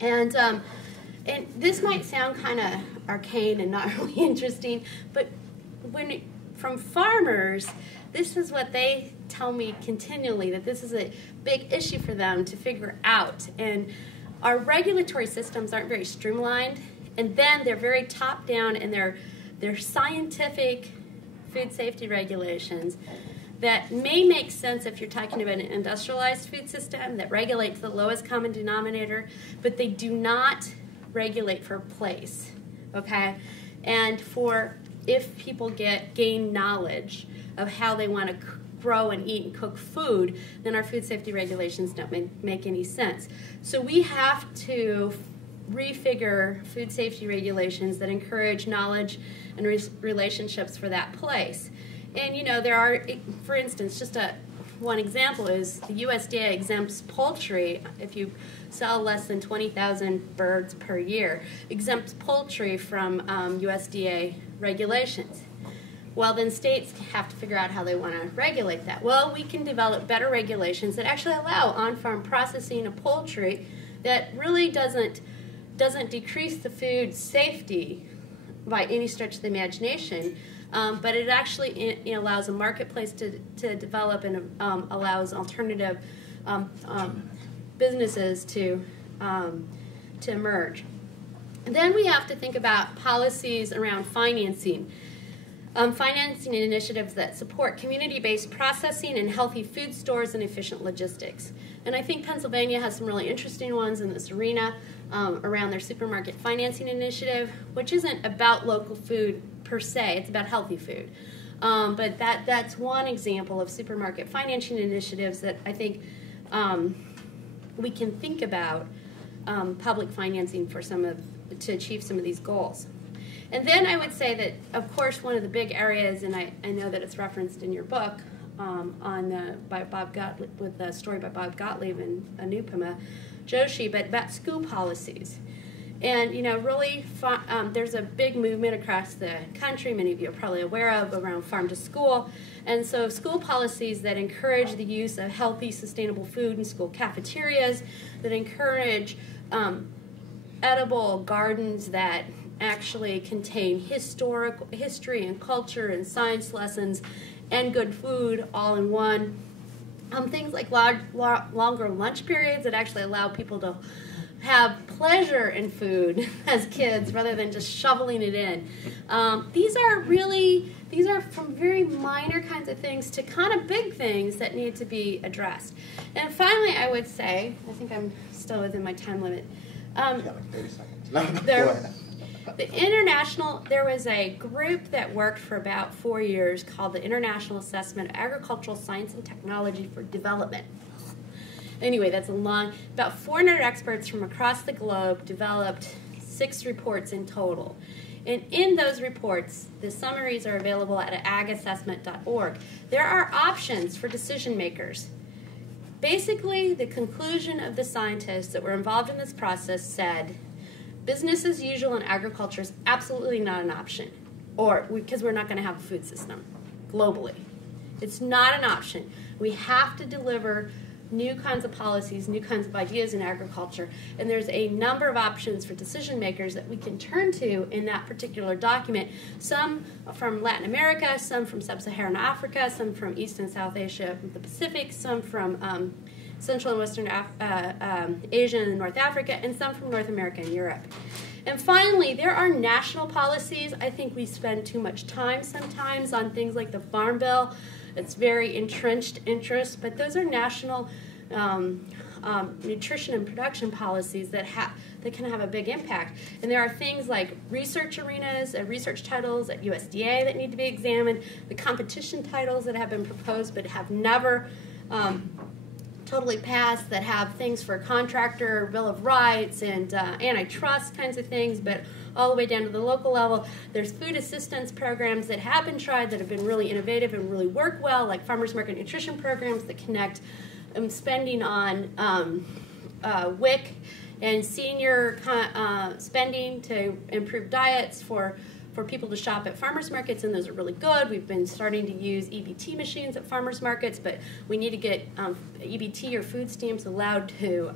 And this might sound kind of arcane and not really interesting, but from farmers, this is what they tell me continually, that this is a big issue for them to figure out. And our regulatory systems aren't very streamlined, and then they're very top-down, and they're scientific food safety regulations that may make sense if you're talking about an industrialized food system that regulates the lowest common denominator, but they do not regulate for place, okay? And for if people gain knowledge of how they want to grow and eat and cook food, then our food safety regulations don't make any sense. So we have to refigure food safety regulations that encourage knowledge and relationships for that place. And you know, there are, for instance, just one example is the USDA exempts poultry if you sell less than 20,000 birds per year, exempts poultry from USDA regulations. Well, then states have to figure out how they want to regulate that. Well, we can develop better regulations that actually allow on-farm processing of poultry that really doesn't decrease the food safety by any stretch of the imagination, but it actually allows a marketplace to develop and allows alternative businesses to emerge. And then we have to think about policies around financing. Financing initiatives that support community-based processing and healthy food stores and efficient logistics. And I think Pennsylvania has some really interesting ones in this arena around their supermarket financing initiative, which isn't about local food per se, it's about healthy food. But that's one example of supermarket financing initiatives that I think we can think about public financing for to achieve some of these goals. And then I would say that, of course, one of the big areas, and I know that it's referenced in your book by Bob Gottlieb, with a story by Bob Gottlieb and Anupama Joshi, but about school policies. And, you know, really, there's a big movement across the country, many of you are probably aware of, around farm to school. And so school policies that encourage the use of healthy, sustainable food in school cafeterias, that encourage edible gardens that actually contain history and culture and science lessons and good food all in one. Things like longer lunch periods that actually allow people to have pleasure in food as kids rather than just shoveling it in. These are from very minor kinds of things to kind of big things that need to be addressed. And finally, I would say, I think I'm still within my time limit. You got like 30 seconds. There was a group that worked for about 4 years called the International Assessment of Agricultural Science and Technology for Development. Anyway, that's about 400 experts from across the globe developed 6 reports in total. And in those reports, the summaries are available at agassessment.org. There are options for decision makers. Basically, the conclusion of the scientists that were involved in this process said, business as usual in agriculture is absolutely not an option, because we're not going to have a food system globally. It's not an option. We have to deliver new kinds of policies, new kinds of ideas in agriculture, and there's a number of options for decision makers that we can turn to in that particular document. Some from Latin America, some from Sub-Saharan Africa, some from East and South Asia, the Pacific, some from Central and Western Asia and North Africa, and some from North America and Europe. And finally, there are national policies. I think we spend too much time sometimes on things like the Farm Bill. It's very entrenched interest, but those are national nutrition and production policies that can have a big impact. And there are things like research arenas, research titles at USDA that need to be examined, the competition titles that have been proposed but have never totally passed, that have things for contractor, Bill of Rights, and antitrust kinds of things, but all the way down to the local level. There's food assistance programs that have been tried that have been really innovative and really work well, like farmers market nutrition programs that connect spending on WIC and senior spending to improve diets for for people to shop at farmers markets, and those are really good. We've been starting to use EBT machines at farmers markets, but we need to get EBT or food stamps allowed to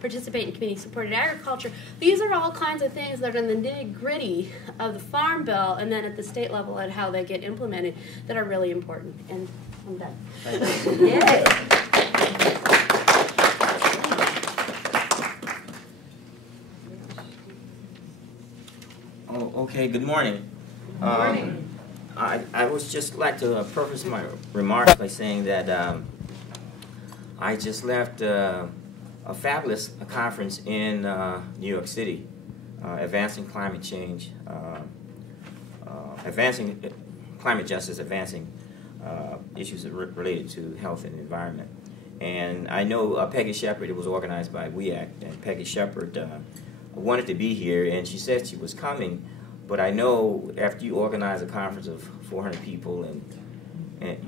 participate in community-supported agriculture. These are all kinds of things that are in the nitty-gritty of the Farm Bill, and then at the state level at how they get implemented, that are really important. And I'm done. Yay! Oh, okay, good morning. Good morning. I would just like to preface my remarks by saying that I just left a fabulous conference in New York City, Advancing Climate Change, Advancing Climate Justice, Advancing Issues related to Health and Environment. And I know Peggy Shepard, it was organized by WEAC, and Peggy Shepard wanted to be here, and she said she was coming, but I know after you organize a conference of 400 people and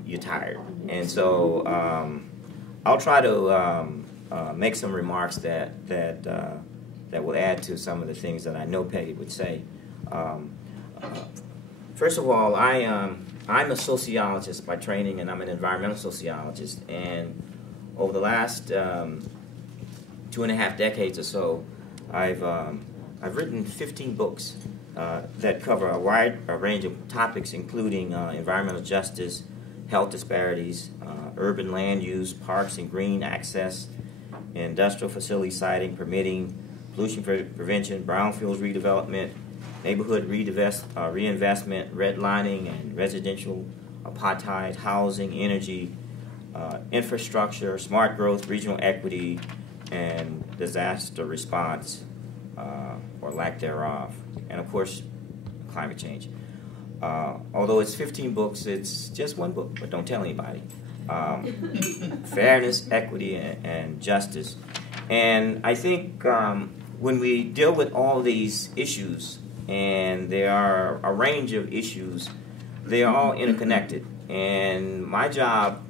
you're tired. And so I'll try to make some remarks that will add to some of the things that I know Peggy would say. First of all, I'm a sociologist by training, and I'm an environmental sociologist, and over the last 2.5 decades or so, I've written 15 books that cover a wide range of topics, including environmental justice, health disparities, urban land use, parks and green access, industrial facility siting, permitting, pollution prevention, brownfields redevelopment, neighborhood reinvestment, redlining and residential apartheid, housing, energy, infrastructure, smart growth, regional equity, and disaster response, or lack thereof, and of course, climate change. Although it's 15 books, it's just one book, but don't tell anybody. Fairness, equity, and justice. And I think when we deal with all these issues, and there are a range of issues, they are all interconnected. And my job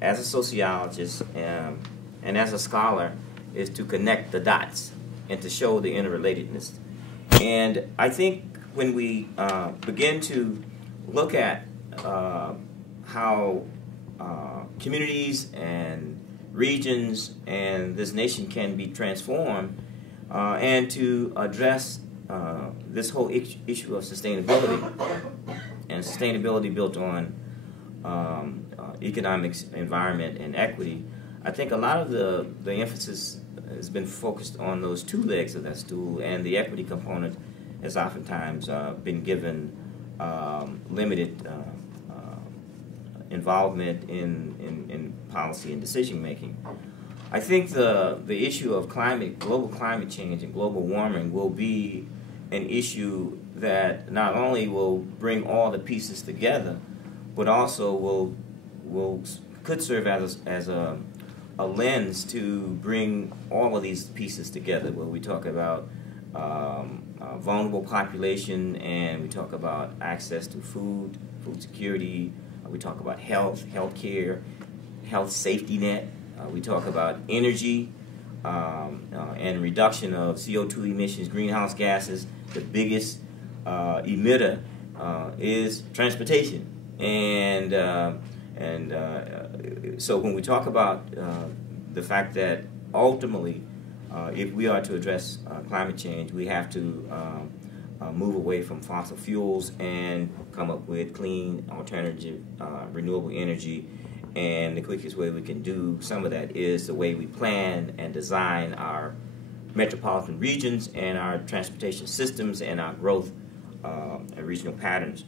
as a sociologist and as a scholar is to connect the dots and to show the interrelatedness. And I think when we begin to look at how communities and regions and this nation can be transformed, and to address this whole issue of sustainability, and sustainability built on economics, environment, and equity, I think a lot of the emphasis has been focused on those two legs of that stool, and the equity component has oftentimes been given limited involvement in policy and decision making. I think the issue of global climate change and global warming will be an issue that not only will bring all the pieces together, but also could serve as a lens to bring all of these pieces together, where we talk about vulnerable population, and we talk about access to food security, we talk about health care, health safety net, we talk about energy, and reduction of CO2 emissions, greenhouse gases. The biggest emitter is transportation, and so when we talk about the fact that ultimately, if we are to address climate change, we have to move away from fossil fuels and come up with clean, alternative, renewable energy. And the quickest way we can do some of that is the way we plan and design our metropolitan regions and our transportation systems and our growth and regional patterns.